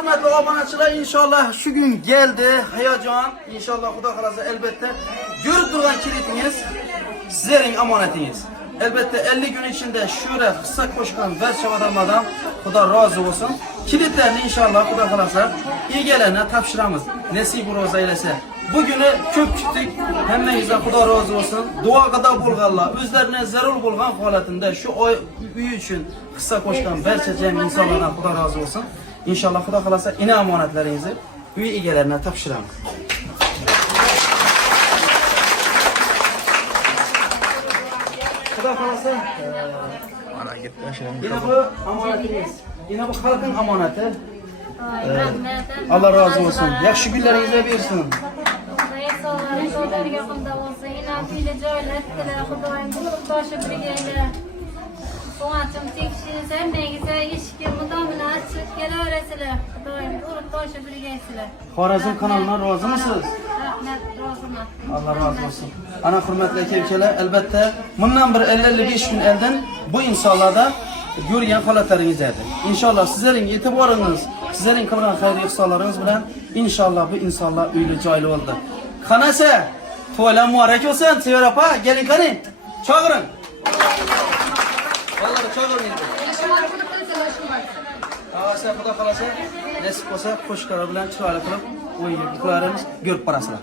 hurmatli obunachilar, inshaalloh shu gün geldi. Hayajon, inshaalloh Xudo xolasa elbette ko'rib turgan kilitingiz sizlarning omonatingiz. Elbette 50 gün içinde şura hissa qo'shgan barcha odamlardan Xudo rozi bo'lsin. Kilitlarni inshaalloh Xudo xolasa egalarına topshiramiz. Nasib ro'za aylasa. Bugünü ko'p kutdik. Hammangizdan Xudo rozi bo'lsin. Duoga bo'lganlar, o'zlariga zarur bo'lgan holatida shu uy uchun hissa qo'shgan barcha jami insonlardan Xudo rozi bo'lsin. İnşallah Xudo xolasa ina omonatlaringizni uy egalarına topshiramiz. Xudo xolasa yine bu amonatimiz. Yine bu xalqning amonati. Allah razı olsun. Yaxshi kunlaringizga bersin. Soğançım tekşirsem neyse işki mudamını açıp gel öğresiler. Doyum durup doşu bir geysiler. Xorazm kanalına razı mısınız? Rahmet razım. Allah razı olsun. Ana hürmetli kevkeler, elbette bundan bir 50-55 gün elden bu insanlarda görgen holatlarınız edi. İnşallah sizlerin itibarınız, sizlerin kılgan hayırlı ihsalarınız bilen inşallah bu insanlar üylü caylı oldu. Kanase, tuvalan muharek olsun, Sever apa, gelin kanın, çağırın. Vallahi çağırın. Ağaçlar Xudo xolasa, nasip olsa qo'shiqlar bilan chiroyli qilib o'yinga ko'ramiz, ko'rib borasizlar.